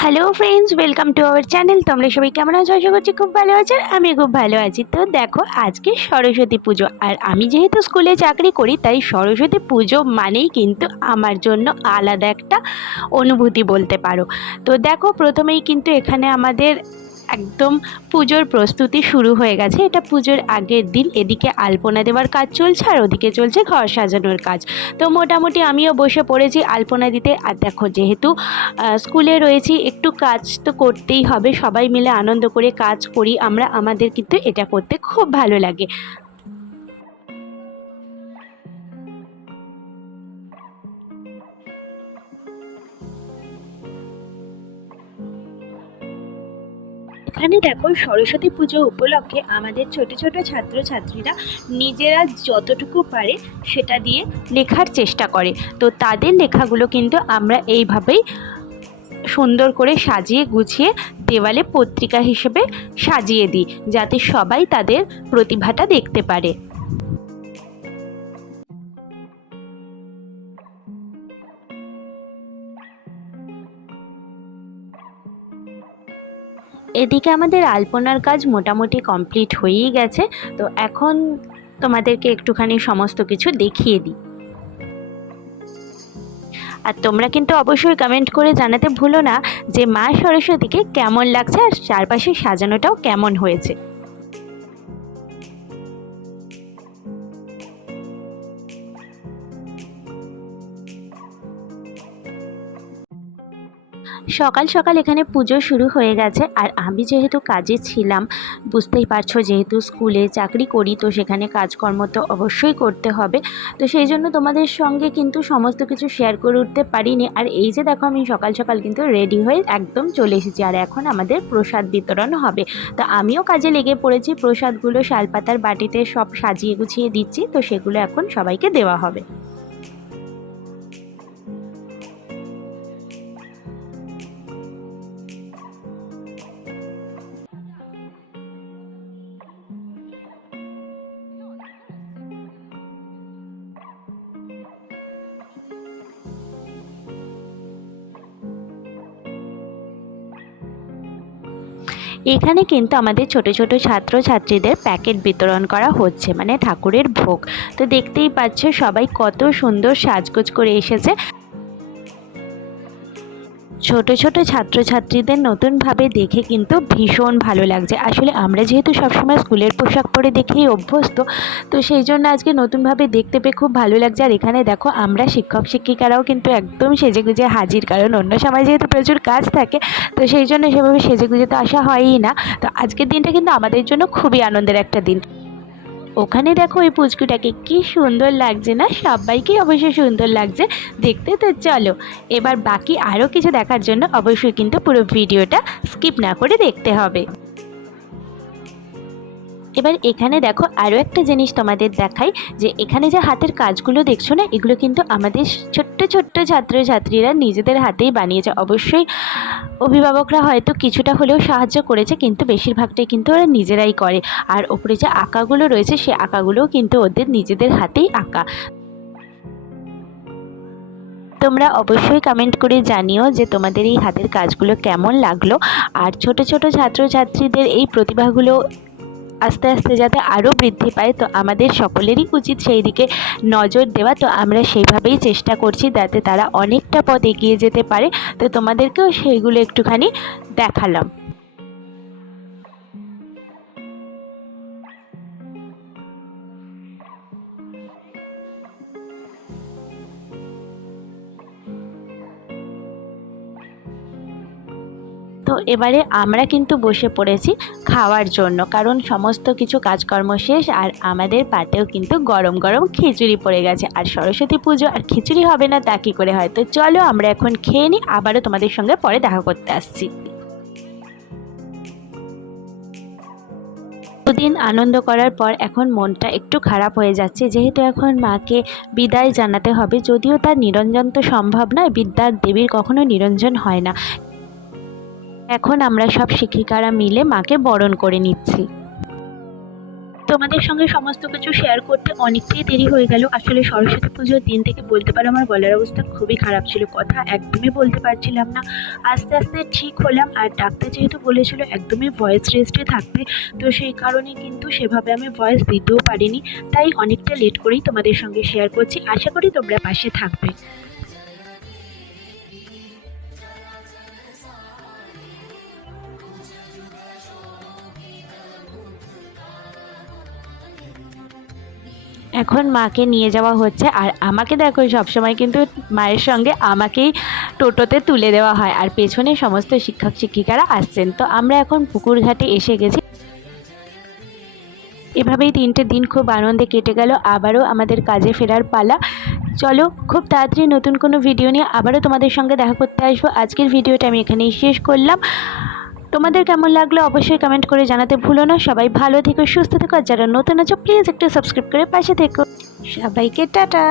Hello friends welcome to our channel তোমরা সবাই কেমন আছো? আশা করছি খুব ভালো আছো আমি খুব ভালো আছি। তো দেখো, আজকে সরস্বতী পুজো। আর আমি যেহেতু স্কুলে চাকরি করি, তাই সরস্বতী পুজো মানেই কিন্তু আমার জন্য আলাদা একটা অনুভূতি বলতে পারো। তো দেখো, প্রথমেই কিন্তু এখানে আমাদের একদম পুজোর প্রস্তুতি শুরু হয়ে গেছে। এটা পুজোর আগের দিন এদিকে আলপনা দেওয়ার কাজ চলছে আর ওদিকে চলছে ঘর সাজানোর কাজ। তো মোটামুটি আমিও বসে পড়েছি আলপনা দিতে। আর দেখো, যেহেতু স্কুলে রয়েছি, একটু কাজ তো করতেই হবে। সবাই মিলে আনন্দ করে কাজ করি আমরা। আমাদের কিন্তু এটা করতে খুব ভালো লাগে। এখানে দেখো সরস্বতী পুজো উপলক্ষে আমাদের ছোট ছোট ছাত্রছাত্রীরা নিজেরা যতটুকু পারে সেটা দিয়ে লেখার চেষ্টা করে। তো তাদের লেখাগুলো কিন্তু আমরা এইভাবেই সুন্দর করে সাজিয়ে গুছিয়ে দেওয়ালে পত্রিকা হিসেবে সাজিয়ে দিই, যাতে সবাই তাদের প্রতিভাটা দেখতে পারে। এদিকে আমাদের আলপনার কাজ মোটামুটি কমপ্লিট হয়েই গেছে, তো এখন তোমাদেরকে একটুখানি সমস্ত কিছু দেখিয়ে দিই। আর তোমরা কিন্তু অবশ্যই কমেন্ট করে জানাতে ভুলো না যে মা সরস্বতীকে কেমন লাগছে আর চারপাশে সাজানোটাও কেমন হয়েছে। সকাল সকাল এখানে পুজো শুরু হয়ে গেছে আর আমি যেহেতু কাজে ছিলাম, বুঝতেই পারছ যেহেতু স্কুলে চাকরি করি, তো সেখানে কাজকর্ম তো অবশ্যই করতে হবে। তো সেই জন্য তোমাদের সঙ্গে কিন্তু সমস্ত কিছু শেয়ার করে উঠতে পারিনি। আর এই যে দেখো আমি সকাল সকাল কিন্তু রেডি হয়ে একদম চলে এসেছি আর এখন আমাদের প্রসাদ বিতরণ হবে। তো আমিও কাজে লেগে পড়েছি, প্রসাদগুলো শালপাতার বাটিতে সব সাজিয়ে গুছিয়ে দিচ্ছি, তো সেগুলো এখন সবাইকে দেওয়া হবে। এখানে কিন্তু আমাদের ছোট ছোট ছাত্র ছাত্রীদের প্যাকেট বিতরণ করা হচ্ছে মানে ঠাকুরের ভোগ। তো দেখতেই পাচ্ছ সবাই কত সুন্দর সাজগোজ করে এসেছে। ছোট ছোট ছাত্রছাত্রীদের নতুনভাবে দেখে কিন্তু ভীষণ ভালো লাগছে। আসলে আমরা যেহেতু সবসময় স্কুলের পোশাক পরে দেখেই অভ্যস্ত, তো সেই জন্য আজকে নতুনভাবে দেখতে পেয়ে খুব ভালো লাগছে। আর এখানে দেখো, আমরা শিক্ষক, শিক্ষিকারাও কিন্তু একদম সেজেগুজে হাজির, কারণ অন্য সময় যেহেতু প্রচুর কাজ থাকে, তো সেই জন্য সেভাবে সেজেগুজে তো আসা হয়ই না। তো আজকের দিনটা কিন্তু আমাদের জন্য খুবই আনন্দের একটা দিন। ওখানে দেখো ওই পুচকুটাকে কি সুন্দর লাগছে না? সবাইকেই অবশ্যই সুন্দর লাগছে। দেখতে তো চলো। এবার বাকি আরও কিছু দেখার জন্য অবশ্যই কিন্তু পুরো ভিডিওটা স্কিপ না করে দেখতে হবে। এবার এখানে দেখো আরও একটা জিনিস তোমাদের দেখাই, যে এখানে যে হাতের কাজগুলো দেখছ না, এগুলো কিন্তু আমাদের ছোট্ট ছোট্ট ছাত্রছাত্রীরা নিজেদের হাতেই বানিয়েছে। অবশ্যই অভিভাবকরা হয়তো কিছুটা হলেও সাহায্য করেছে, কিন্তু বেশিরভাগটাই কিন্তু ওরা নিজেরাই করে। আর ওপরে যে আঁকাগুলো রয়েছে, সে আঁকাগুলোও কিন্তু ওদের নিজেদের হাতেই আঁকা। তোমরা অবশ্যই কমেন্ট করে জানিও যে তোমাদের এই হাতের কাজগুলো কেমন লাগল। আর ছোট ছোট ছাত্রছাত্রীদের এই প্রতিভাগুলো আস্তে আস্তে যাতে আরও বৃদ্ধি পায়, তো আমাদের সকলেরই উচিত সেই দিকে নজর দেওয়া। তো আমরা সেইভাবেই চেষ্টা করছি যাতে তারা অনেকটা পথ এগিয়ে যেতে পারে। তো তোমাদেরকেও সেইগুলো একটুখানি দেখালাম। তো এবারে আমরা কিন্তু বসে পড়েছি খাওয়ার জন্য, কারণ সমস্ত কিছু কাজকর্ম শেষ আর আমাদের পাতেও কিন্তু গরম গরম খিচুড়ি পড়ে গেছে। আর সরস্বতী পুজো আর খিচুড়ি হবে না তা কী করে হয়? তো চলো আমরা এখন খেয়ে নিই আবারও তোমাদের সঙ্গে পরে দেখা করতে আসছি। দিন আনন্দ করার পর এখন মনটা একটু খারাপ হয়ে যাচ্ছে, যেহেতু এখন মাকে বিদায় জানাতে হবে, যদিও তার নিরঞ্জন তো সম্ভব নয়, বিদ্যার দেবীর কখনো নিরঞ্জন হয় না। এখন আমরা সব শিক্ষিকারা মিলে মাকে বরণ করে নিচ্ছি। তোমাদের সঙ্গে সমস্ত কিছু শেয়ার করতে অনেকটাই দেরি হয়ে গেল। আসলে সরস্বতী পুজোর দিন থেকে বলতে পারো আমার গলার অবস্থা খুবই খারাপ ছিল। কথা একদমই বলতে পারছিলাম না। আস্তে আস্তে ঠিক হলাম আর ডাক্তার যেহেতু বলেছিল একদমই ভয়েস রেস্টে থাকতে তো সেই কারণে কিন্তু সেভাবে আমি ভয়েস দিতেও পারিনি। তাই অনেকটা লেট করেই তোমাদের সঙ্গে শেয়ার করছি। আশা করি তোমরা পাশে থাকবে। এখন মাকে নিয়ে যাওয়া হচ্ছে আর আমাকে দেখো, সবসময় কিন্তু মায়ের সঙ্গে আমাকেই টোটোতে তুলে দেওয়া হয় আর পেছনে সমস্ত শিক্ষক শিক্ষিকারা আসছেন। তো আমরা এখন পুকুর ঘাটে এসে গেছি। এভাবেই তিনটে দিন খুব আনন্দে কেটে গেল। আবারও আমাদের কাজে ফেরার পালা। চলো, খুব তাড়াতাড়ি নতুন কোনো ভিডিও নিয়ে আবারও তোমাদের সঙ্গে দেখা করতে আসব। আজকের ভিডিওটা আমি এখানেই শেষ করলাম। তোমাদের কেমন লাগল অবশ্যই কমেন্ট করে জানাতে ভুলো না। সবাই ভালো থেকো, সুস্থ থেকো, আর যারা নতুন আছো প্লিজ একটু সাবস্ক্রাইব করে পাশে থেকো। সবাইকে টাটা।